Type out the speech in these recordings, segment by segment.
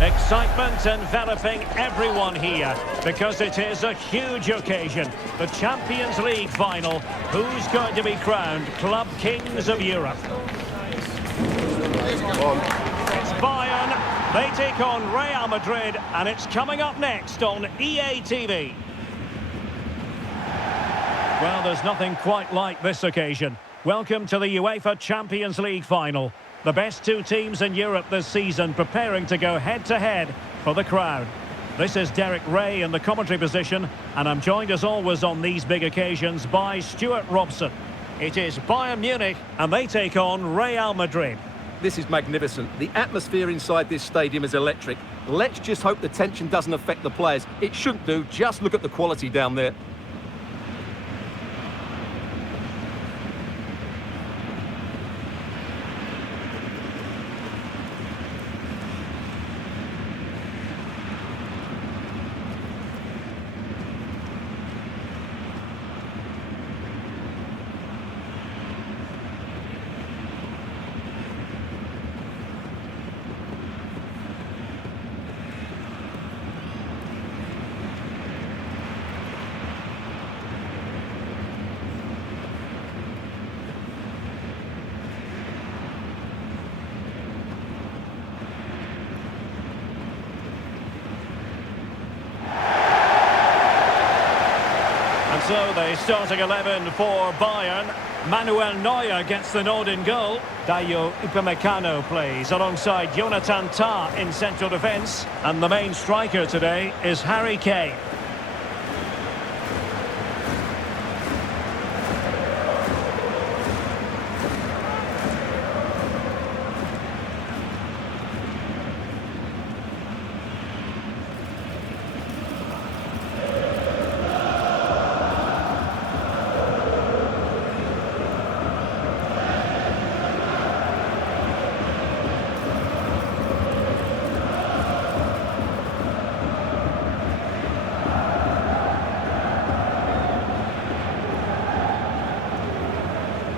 Excitement enveloping everyone here because it is a huge occasion. The Champions League final. Who's going to be crowned Club Kings of Europe? It's Bayern. They take on Real Madrid, and it's coming up next on EA TV. Well, there's nothing quite like this occasion. Welcome to the UEFA Champions League final. The best two teams in Europe this season preparing to go head-to-head for the crown. This is Derek Ray in the commentary position, and I'm joined as always on these big occasions by Stuart Robson. It is Bayern Munich, and they take on Real Madrid. This is magnificent. The atmosphere inside this stadium is electric. Let's just hope the tension doesn't affect the players. It shouldn't do. Just look at the quality down there. So the starting 11 for Bayern. Manuel Neuer gets the nod in goal. Dayo Upamecano plays alongside Jonathan Tah in central defence. And the main striker today is Harry Kane.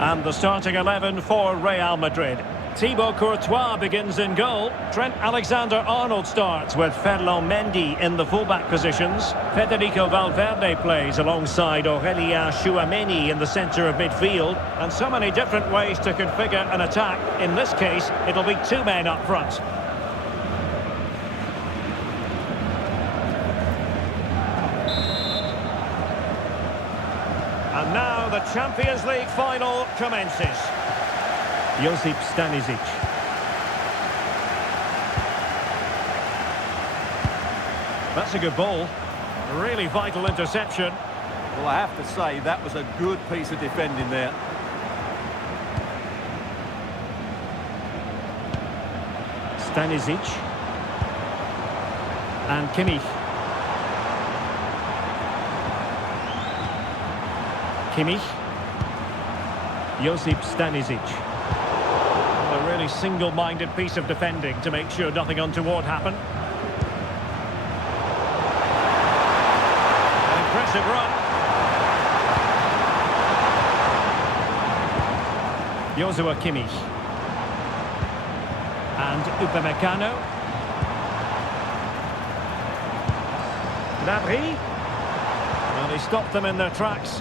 And the starting 11 for Real Madrid. Thibaut Courtois begins in goal. Trent Alexander-Arnold starts with Ferland Mendy in the fullback positions. Federico Valverde plays alongside Aurelien Tchouameni in the centre of midfield. And so many different ways to configure an attack. In this case, it'll be two men up front. And now the Champions League final commences. Josip Stanisic. That's a good ball. Really vital interception. Well, I have to say, that was a good piece of defending there. Stanisic. And Kimmich. Kimmich. Josip Stanisic. A really single-minded piece of defending to make sure nothing untoward happened. An impressive run. Joshua Kimmich. And Upamecano. Gnabry. Well, he stopped them in their tracks.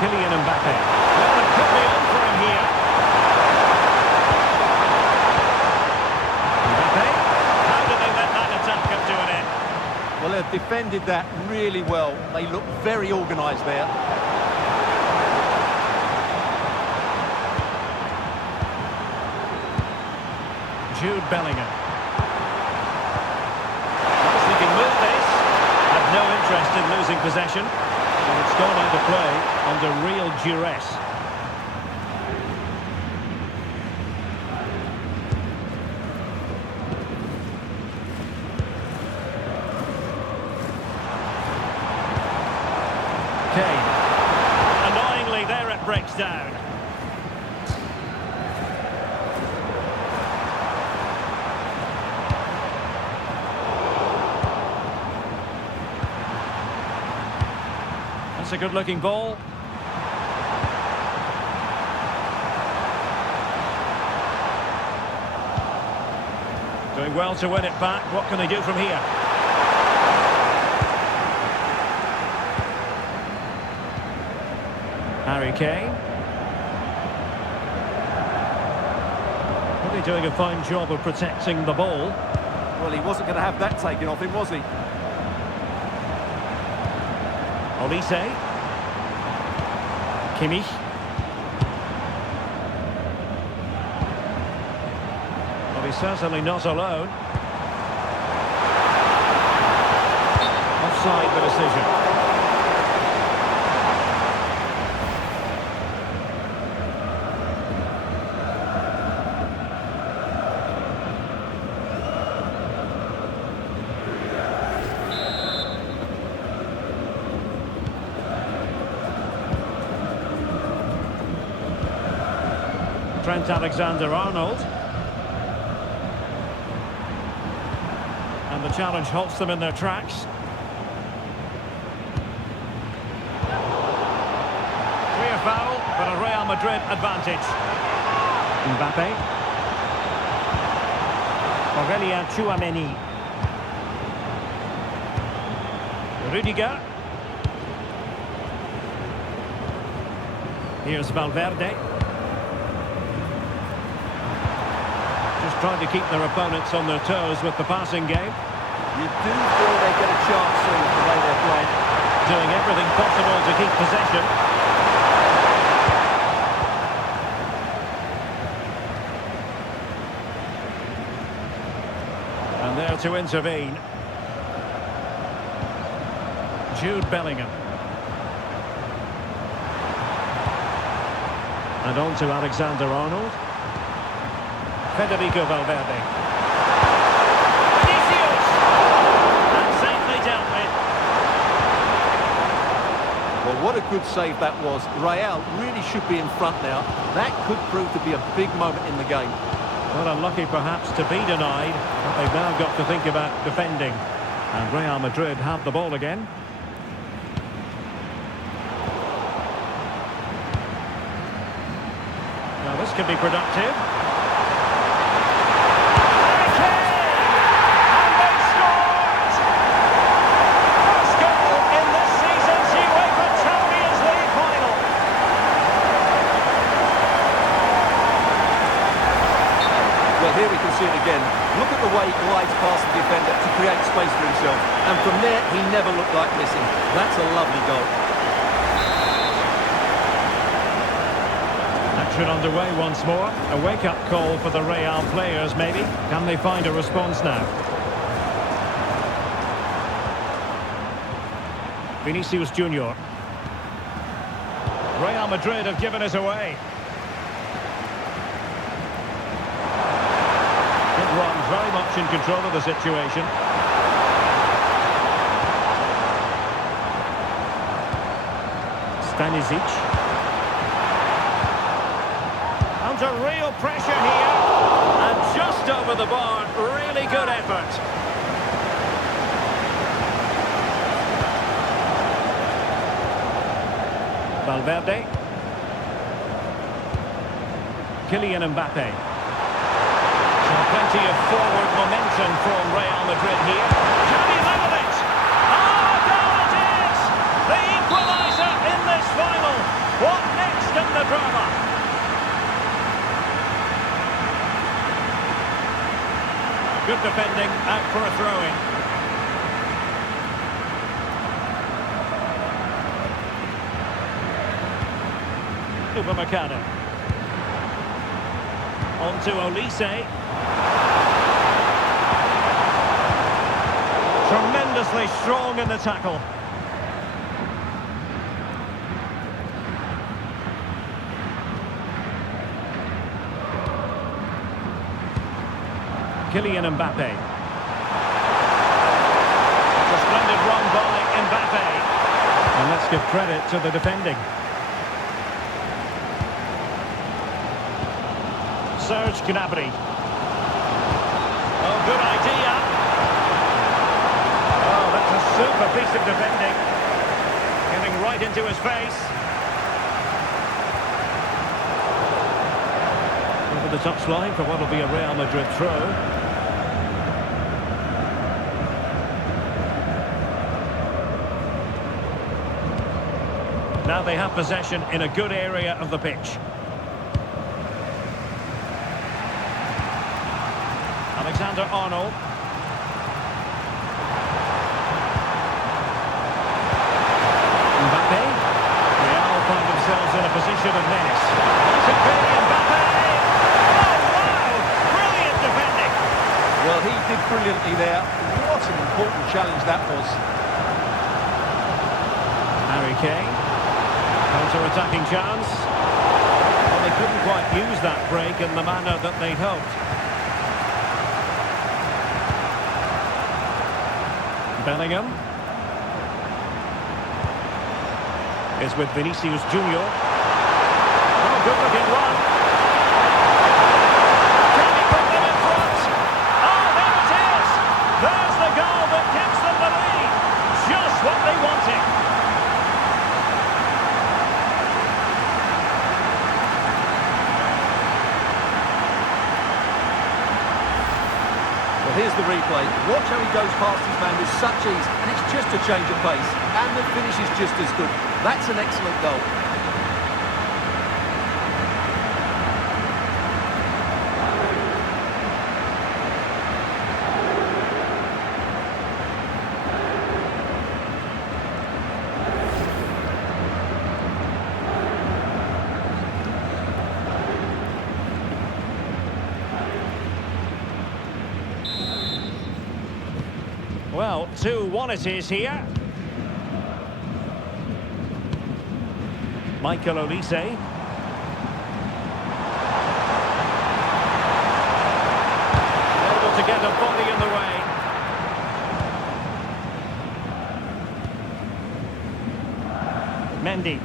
Kylian Mbappe. Well, it could be on for him here. Mbappe. How did they let that attack come to an end? Well, they've defended that really well. They look very organised there. Jude Bellingham. Nice looking move this. Had no interest in losing possession. And it's gone out of play under real duress. Kane. Annoyingly, there it breaks down. That's a good-looking ball. Doing well to win it back. What can they do from here? Harry Kane. Really doing a fine job of protecting the ball. Well, he wasn't going to have that taken off him, was he? Olise. Kimmich. Well, he's certainly not alone. Offside the decision. Trent Alexander-Arnold. And the challenge halts them in their tracks. Clear foul, but a Real Madrid advantage. Mbappe. Aurelien Tchouameni. Rudiger. Here's Valverde. Trying to keep their opponents on their toes with the passing game. You do feel they get a chance soon the way they're playing. Doing everything possible to keep possession. And there to intervene. Jude Bellingham. And on to Alexander-Arnold. Federico Valverde. Vinicius! And safely dealt with. Well, what a good save that was. Real really should be in front now. That could prove to be a big moment in the game. Well, unlucky perhaps to be denied, but they've now got to think about defending. And Real Madrid have the ball again. Now this could be productive. Here we can see it again. Look at the way he glides past the defender to create space for himself. And from there, he never looked like missing. That's a lovely goal. Action underway once more. A wake-up call for the Real players, maybe. Can they find a response now? Vinicius Junior. Real Madrid have given it away. Very much in control of the situation. Stanisic. Under real pressure here. And just over the bar. Really good effort. Valverde. Kylian Mbappe. Plenty of forward momentum for Real Madrid here. Can he level it? Oh, goal it is! The equaliser in this final. What next in the drama? Good defending, out for a throw-in. Upamecano. On to Olise. Tremendously strong in the tackle. Kylian Mbappe. A splendid run by Mbappe. And let's give credit to the defending. Serge Gnabry. Oh, good idea. Oh, that's a super piece of defending. Getting right into his face. Over the touchline for what will be a Real Madrid throw. Now they have possession in a good area of the pitch. Alexander-Arnold. Mbappe. Real find themselves in a position of menace. It could be Mbappe. Oh, wow! Brilliant defending. Well, he did brilliantly there. What an important challenge that was. Harry Kane. Counter-attacking chance. Well, they couldn't quite use that break in the manner that they'd hoped. Bellingham. Is with Vinicius Junior. Oh, good-looking run. Can he put them in front? Oh, there it is! There's the goal that gives them the lead. Just what they wanted. Well, here's the replay. Watch how he goes past his man with such ease, and it's just a change of pace. And the finish is just as good. That's an excellent goal. Well, 2-1 it is here. Michael Olise. Able to get a body in the way. Mendy.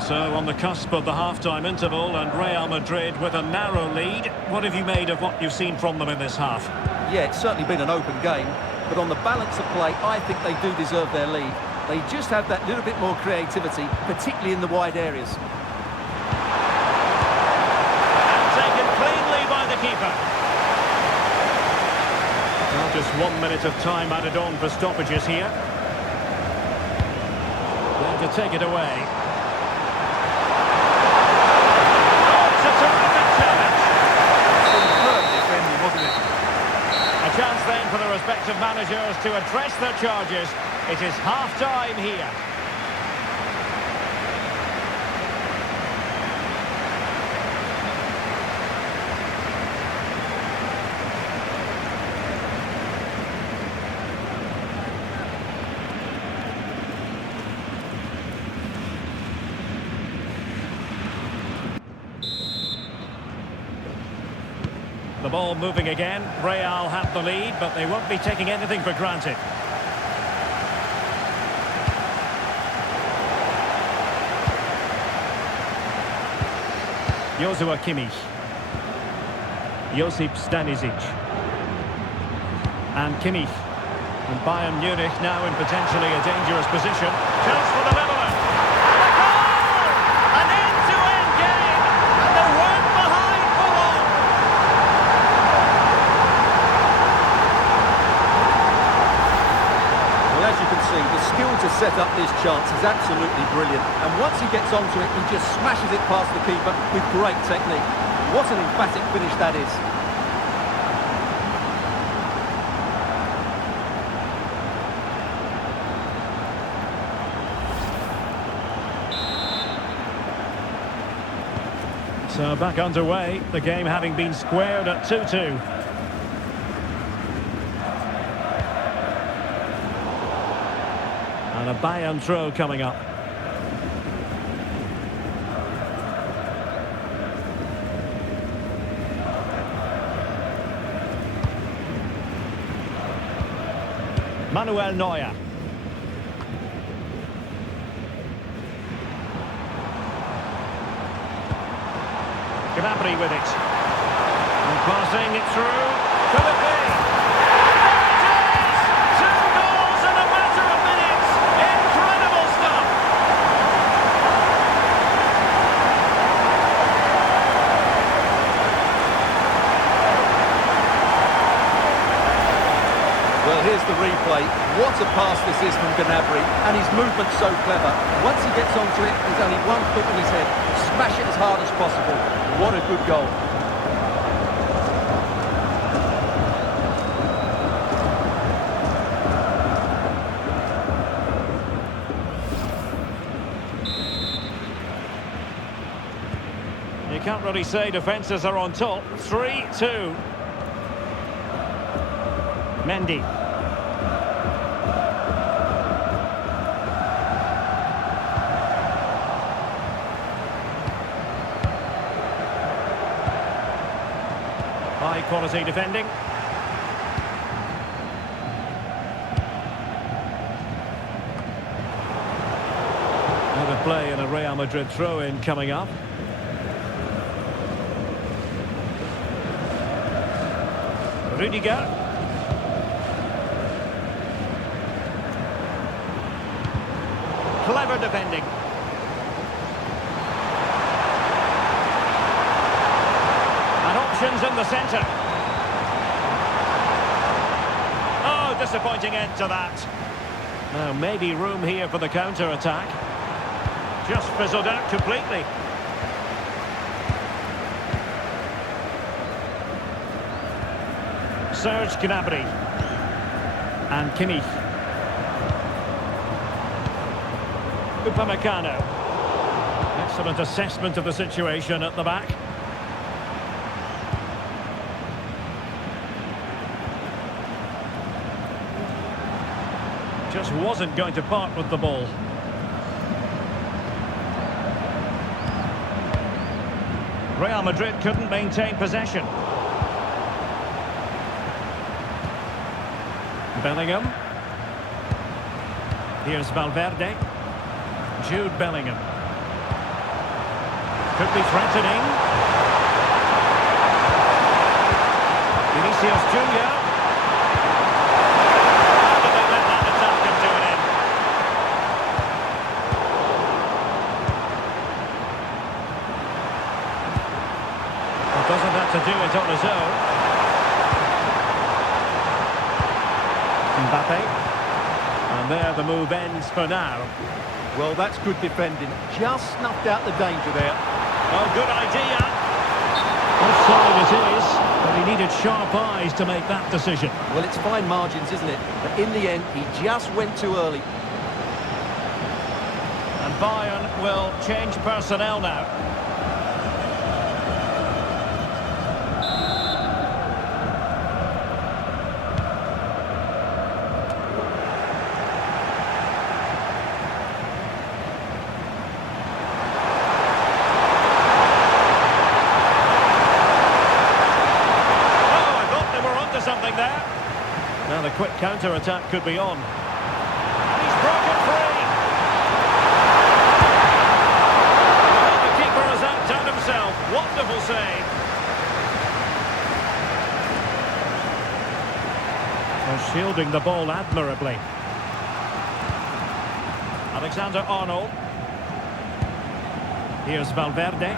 So on the cusp of the half-time interval, and Real Madrid with a narrow lead. What have you made of what you've seen from them in this half? Yeah, it's certainly been an open game, but on the balance of play, I think they do deserve their lead. They just have that little bit more creativity, particularly in the wide areas. And taken cleanly by the keeper. Well, just 1 minute of time added on for stoppages here. There to take it away. Oh, it's a terrific challenge. Superb defending, wasn't it? A chance then for the respective managers to address their charges. It is half-time here. The ball moving again. Real have the lead, but they won't be taking anything for granted. Joshua Kimmich. Josip Stanisic. And Kimmich. And Bayern Munich now in potentially a dangerous position. Chance for the leveller. And a goal! An end-to-end game. And they weren't behind for long. Well, as you can see, the skill to set up this chance is absolutely brilliant. And once he gets onto it, he just smashes it past the keeper with great technique. What an emphatic finish that is. So back underway, the game having been squared at 2-2. And a Bayern throw coming up. Manuel Neuer. Gnabry with it. And passing it through. Could it be? There it is! 2 goals in a matter of minutes. Incredible stuff. Well, here's the replay. What a pass this is from Gnabry, and his movement's so clever. Once he gets onto it, there's only one thought in his head: smash it as hard as possible. What a good goal. You can't really say defences are on top. 3-2. Mendy. High quality defending. Another play in a Real Madrid throw-in coming up. Rudiger. Clever defending. And options in the centre. Oh, disappointing end to that. Now, maybe room here for the counter-attack. Just fizzled out completely. Serge Gnabry. And Kimmich. Upamecano. Excellent assessment of the situation at the back. Just wasn't going to part with the ball. Real Madrid couldn't maintain possession. Bellingham. Here's Valverde. Jude Bellingham. Could be threatening. Vinicius Junior. How did they let that attack come to an end? Well, doesn't have to do it on his own. Mbappe. And there the move ends for now. Well, that's good defending. Just snuffed out the danger there. Oh, good idea. Offside it is, but he needed sharp eyes to make that decision. Well, it's fine margins, isn't it? But in the end, he just went too early. And Bayern will change personnel now. Something there. Now the quick counter-attack could be on. He's broken free. Oh, the keeper has outdone himself. Wonderful save. They're shielding the ball admirably. Alexander-Arnold. Here's Valverde.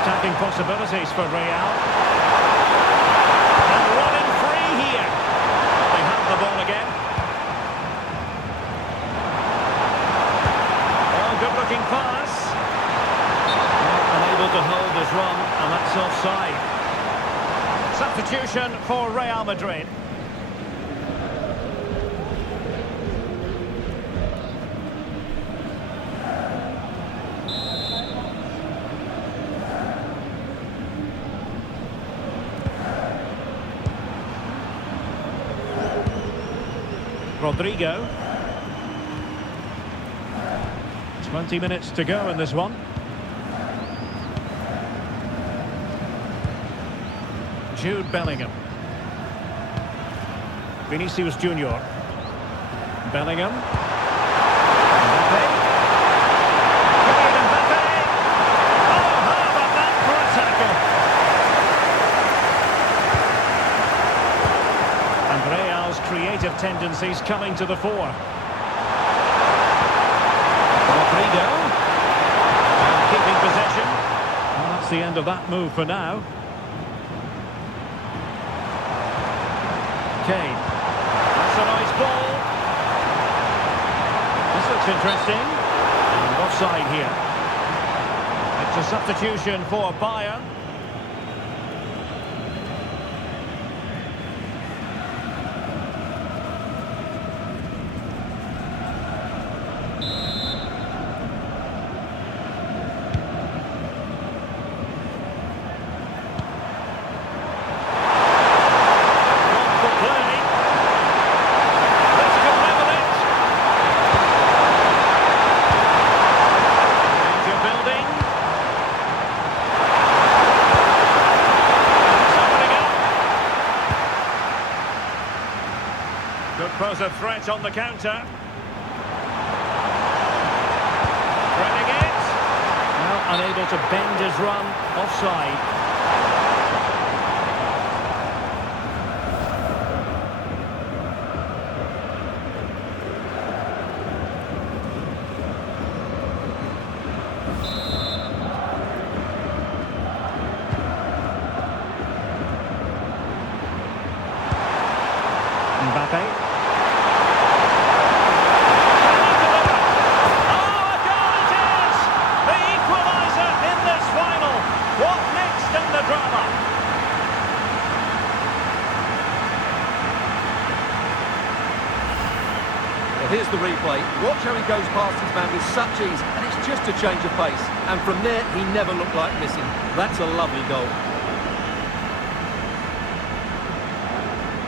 Attacking possibilities for Real. And running free here. They have the ball again. Oh, good looking pass. Unable to hold his run, and that's offside. Substitution for Real Madrid. Rodrigo. 20 minutes to go in this one. Jude Bellingham. Vinicius Junior. Bellingham. Mbappe. Kylian Mbappe. Oh, how about that for a tackle? And Real's creative tendencies coming to the fore. Rodrigo. And keeping possession. Well, that's the end of that move for now. Kane. That's a nice ball. This looks interesting. And offside here. It's a substitution for Bayern. Could pose a threat on the counter. Threading it. Well, unable to bend his run. Offside. Mbappe. Here's the replay. Watch how he goes past his man with such ease, and it's just a change of pace. And from there, he never looked like missing. That's a lovely goal.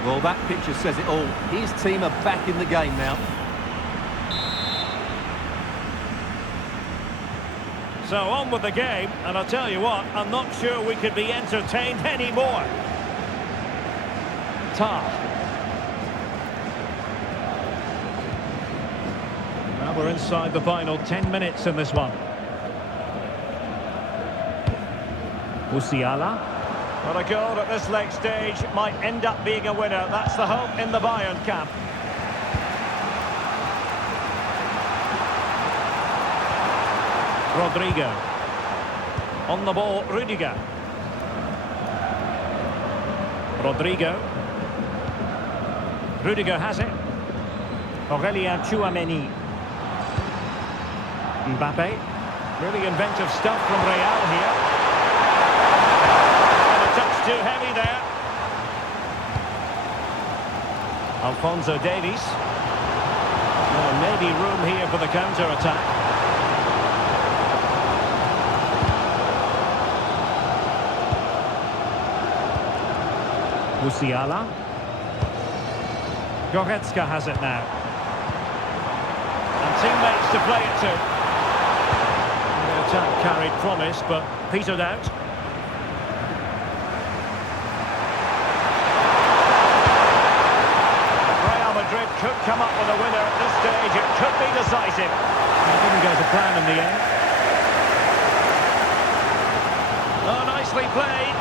Well, that picture says it all. His team are back in the game now. So on with the game, and I'll tell you what, I'm not sure we could be entertained anymore. Well, we're inside the final 10 minutes in this one. UCL. Well, a goal at this late stage might end up being a winner. That's the hope in the Bayern camp. Rodrigo. On the ball, Rudiger. Rodrigo. Rudiger has it. Aurelien Tchouameni. Mbappe. Really inventive stuff from Real here. And a touch too heavy there. Alphonso Davies. Well, maybe room here for the counter-attack. Musiala. Goretzka has it now. And teammates to play it to. The attack carried promise, but petered out. Real Madrid could come up with a winner at this stage. It could be decisive. It didn't go to plan in the end. Oh, nicely played.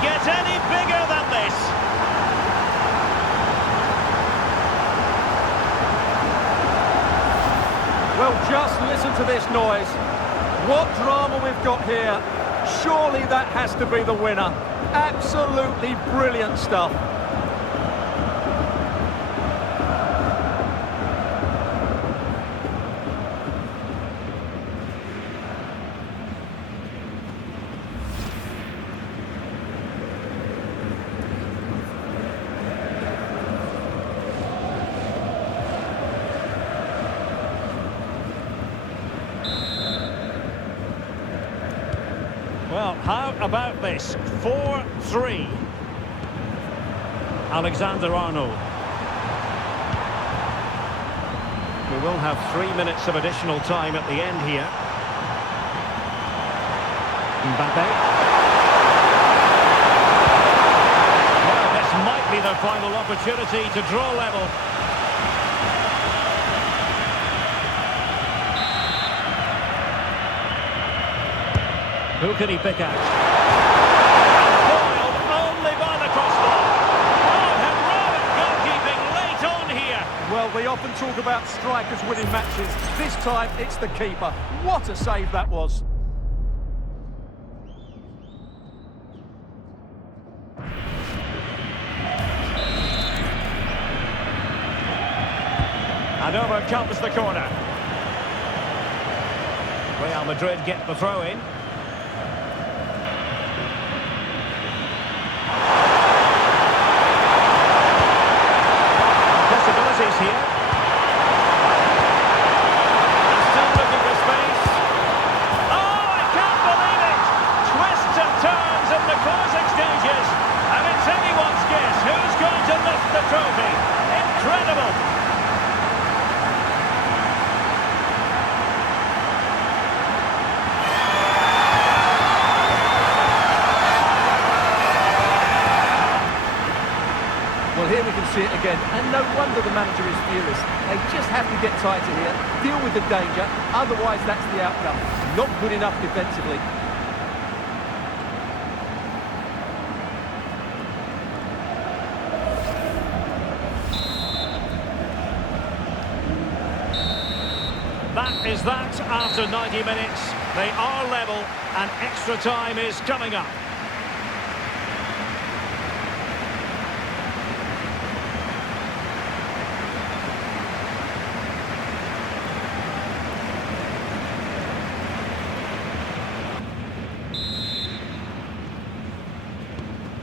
Get any bigger than this? Well, just listen to this noise. What drama we've got here. Surely that has to be the winner. Absolutely brilliant stuff. Well, how about this? 4-3. Alexander-Arnold. We will have 3 minutes of additional time at the end here. Mbappe. Well, this might be their final opportunity to draw level. Who can he pick out? Foiled only by the crossbar. Oh, we often talk about strikers winning matches. This time, it's the keeper. What a save that was. And over comes the corner. Real Madrid get the throw-in. Possibilities here. And still looking for space. Oh, I can't believe it! Twists and turns in the closing stages. And it's anyone's guess who's going to lift the trophy. Incredible! Well, here we can see it again, and no wonder the manager is furious. They just have to get tighter here, deal with the danger, otherwise that's the outcome. Not good enough defensively. That is that after 90 minutes. They are level, and extra time is coming up.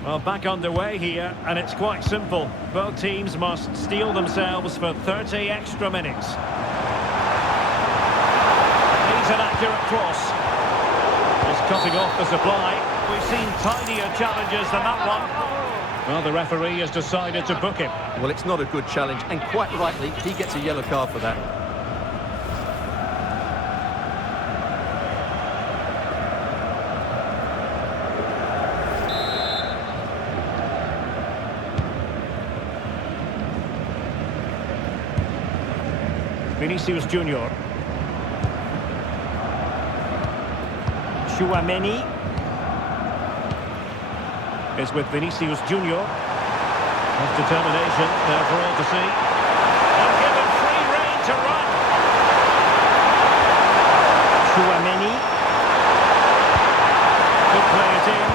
Well, back underway here, and it's quite simple. Both teams must steel themselves for 30 extra minutes. Needs an accurate cross. Just cutting off the supply. We've seen tinier challenges than that one. Well, the referee has decided to book him. Well, it's not a good challenge, and quite rightly, he gets a yellow card for that. Vinicius Junior. Chouameni is with Vinicius Junior. His determination there for all to see. And given free rein to run. Chouameni. Could play it in.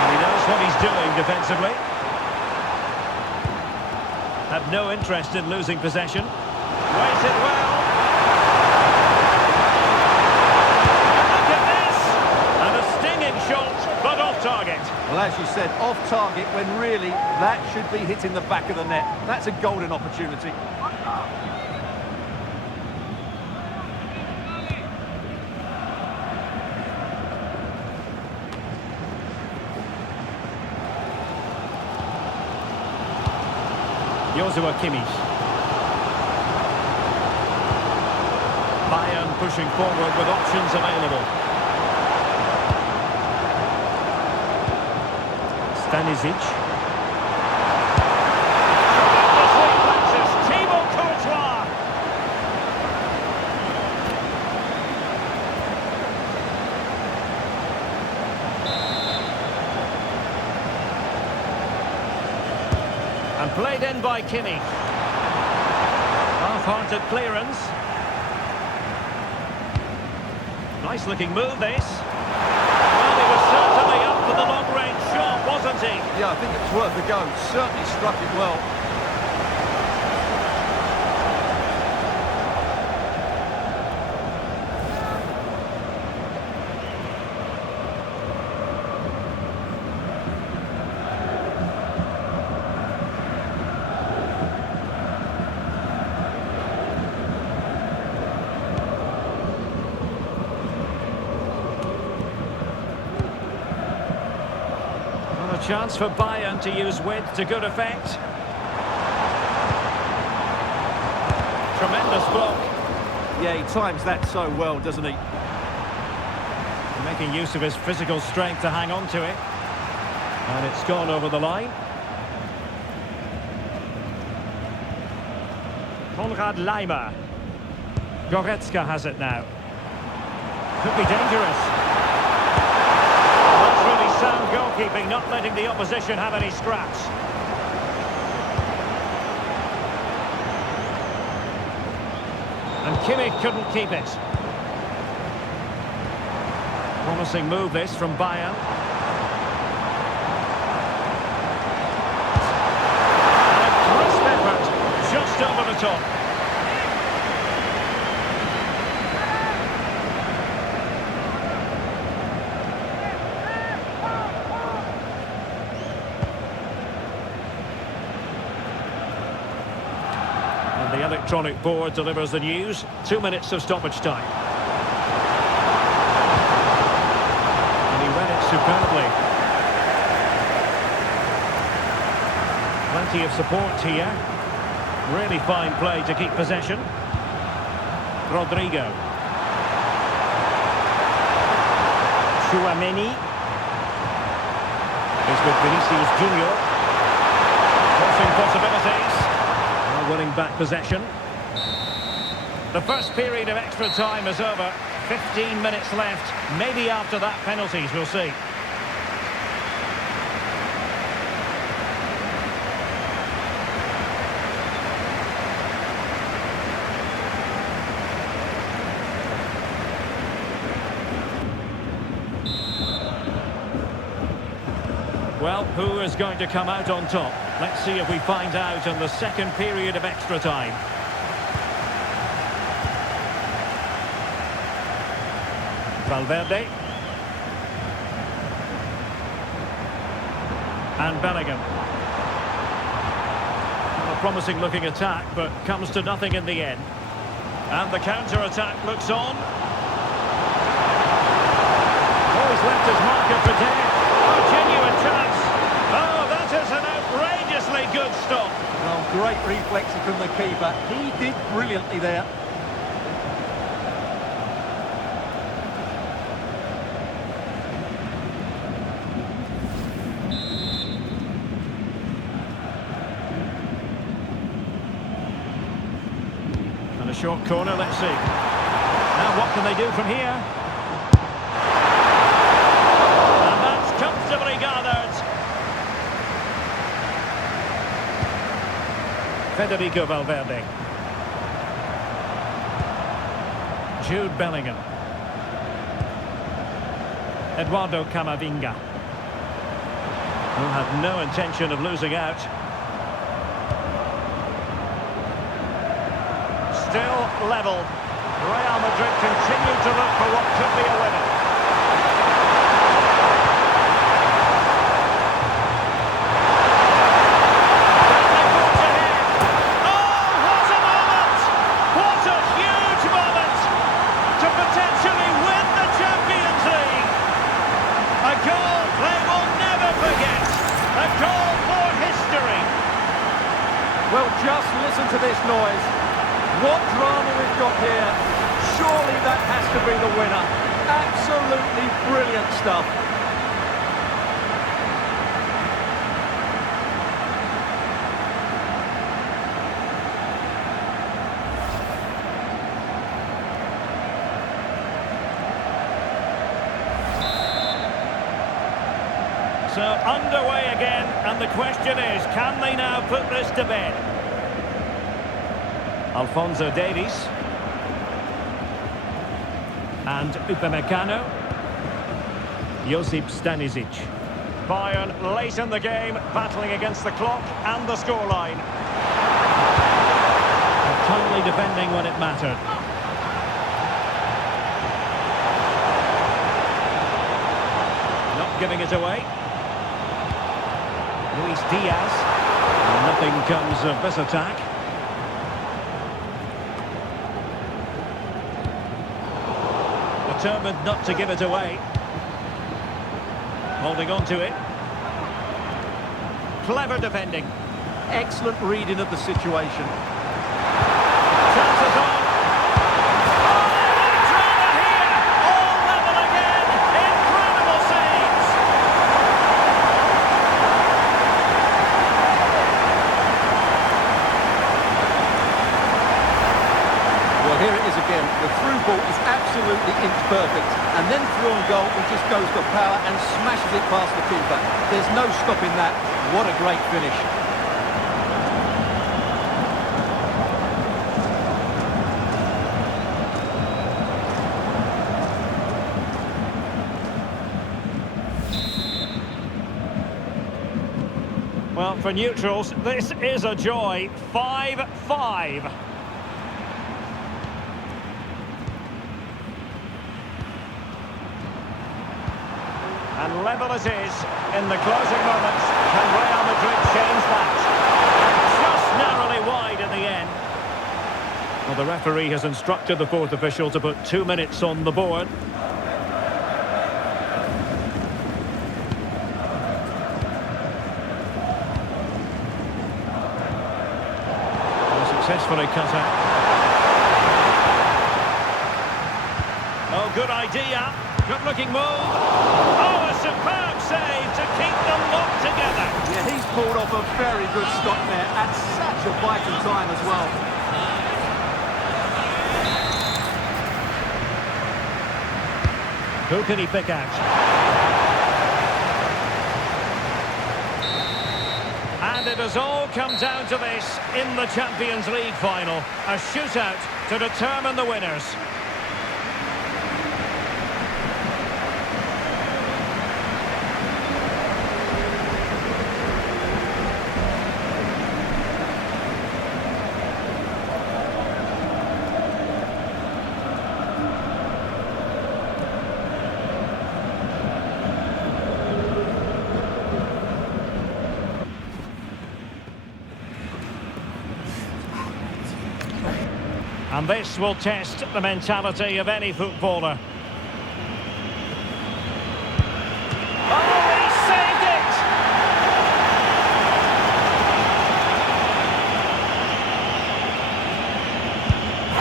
And he knows what he's doing defensively. Have no interest in losing possession. Weighs it well. Look at this! And a stinging shot, but off target. Well, as you said, off target when really that should be hitting the back of the net. That's a golden opportunity. Joshua Kimmich. Bayern pushing forward with options available. Stanisic. Tremendous reflexes. Thibaut Courtois. And played in by Kimmich. Half-hearted clearance. Nice looking move this. Well, he was certainly up for the long-range shot, wasn't he? Yeah, I think it's worth a go. Certainly struck it well. Chance for Bayern to use width to good effect. Tremendous block. Yeah, he times that so well, doesn't he? Making use of his physical strength to hang on to it. And it's gone over the line. Konrad Laimer. Goretzka has it now. Could be dangerous. Sound goalkeeping, not letting the opposition have any scraps. Kimmich couldn't keep it. Promising move this from Bayern. And a crisp effort, just over the top. And the electronic board delivers the news. 2 minutes of stoppage time. Superbly. Plenty of support here. Really fine play to keep possession. Rodrigo. Chouameni. Is with Vinicius Junior. Crossing possibilities. Now winning back possession. The first period of extra time is over. 15 minutes left. Maybe after that, penalties, we'll see. Well, who is going to come out on top? Let's see if we find out in the second period of extra time. Valverde. And Bellingham. A promising looking attack, but comes to nothing in the end. And the counter-attack looks on. Oh, he's left his marker for dead. Oh, genuine chance. Oh, that is an outrageously good stop. Well, great reflexes from the keeper. He did brilliantly there. A short corner, let's see. Now what can they do from here? And that's comfortably gathered. Federico Valverde. Jude Bellingham. Eduardo Camavinga. Who had no intention of losing out. Still level. Real Madrid continue to look for what could be a winner. Oh, what a moment! What a huge moment to potentially win the Champions League. A goal they will never forget. A goal for history. Well, just listen to this noise. What drama we've got here. Surely that has to be the winner. Absolutely brilliant stuff. So underway again, and the question is, can they now put this to bed? Alphonso Davies. And Upamecano. Josip Stanisic. Bayern late in the game, battling against the clock and the scoreline. Totally defending when it mattered. Not giving it away. Luis Diaz. Nothing comes of this attack. Determined not to give it away. Holding on to it. Clever defending. Excellent reading of the situation. Chances on. Oh, drama here! All level again! Incredible saves! Well, here it is again. The through ball is absolutely inch perfect. And then through on goal, he just goes for power and smashes it past the keeper. There's no stopping that. What a great finish. for neutrals, this is a joy. 5-5. And level it is in the closing moments. Can Real Madrid change that? Just narrowly wide in the end. Well, the referee has instructed the fourth official to put 2 minutes on the board. Successfully cut out. Oh, good idea. Good looking move. Oh, a superb save to keep them locked together. Yeah, he's pulled off a very good stop there at such a vital time as well. Who can he pick out? And it has all come down to this in the Champions League final. A shootout to determine the winners. And this will test the mentality of any footballer. Oh, he saved it!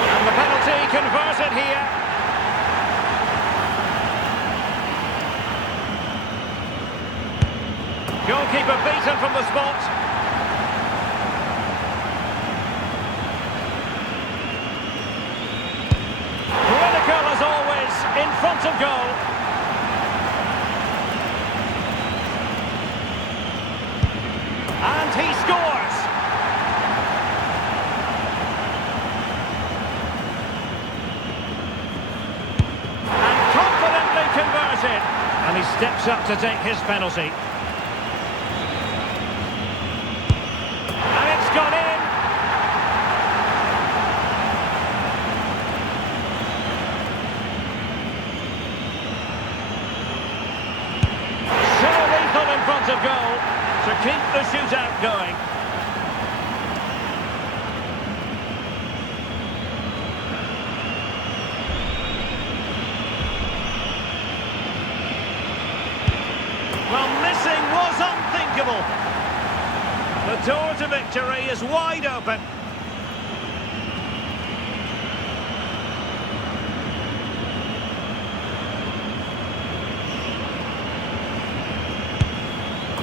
And the penalty converted here. Goalkeeper beaten from the spot. As always, in front of goal. And he scores. And confidently converted. And he steps up to take his penalty. And it's gone in. Of goal to keep the shootout going. Well, missing was unthinkable. The door to victory is wide open.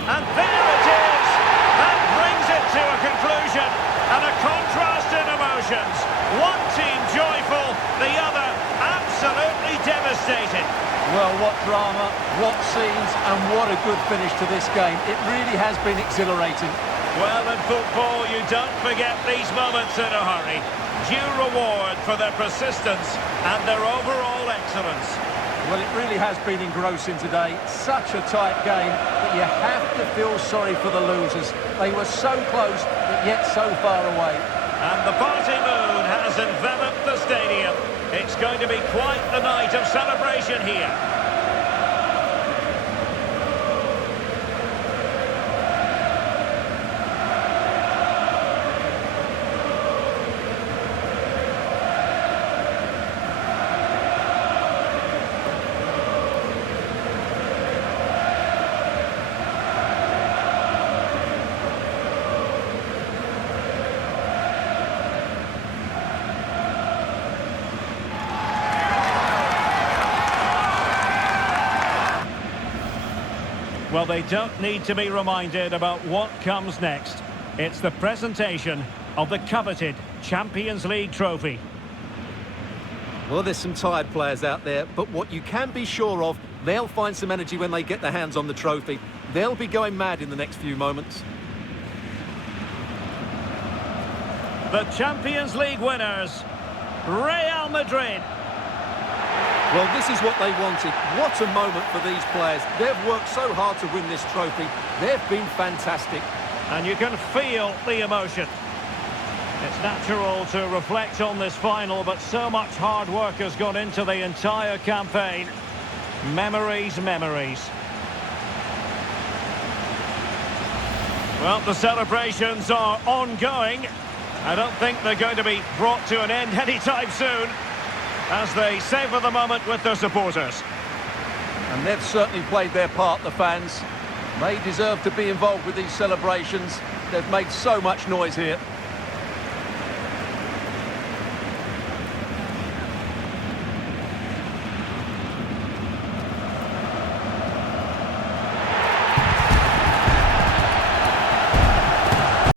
And there it is! That brings it to a conclusion, and a contrast in emotions. One team joyful, the other absolutely devastated. Well, what drama, what scenes, and what a good finish to this game. It really has been exhilarating. Well, in football, you don't forget these moments in a hurry. Due reward for their persistence and their overall excellence. Well, it really has been engrossing today. Such a tight game that you have to feel sorry for the losers. They were so close, but yet so far away. And the party mood has enveloped the stadium. It's going to be quite the night of celebration here. Well, they don't need to be reminded about what comes next. It's the presentation of the coveted Champions League trophy. Well, there's some tired players out there, but what you can be sure of, they'll find some energy when they get their hands on the trophy. They'll be going mad in the next few moments. The Champions League winners, Real Madrid. Well, this is what they wanted. What a moment for these players. They've worked so hard to win this trophy. They've been fantastic. And you can feel the emotion. It's natural to reflect on this final, but so much hard work has gone into the entire campaign. Memories, memories. Well, the celebrations are ongoing. I don't think they're going to be brought to an end anytime soon, as they savour the moment with their supporters. And they've certainly played their part, the fans. They deserve to be involved with these celebrations. They've made so much noise here.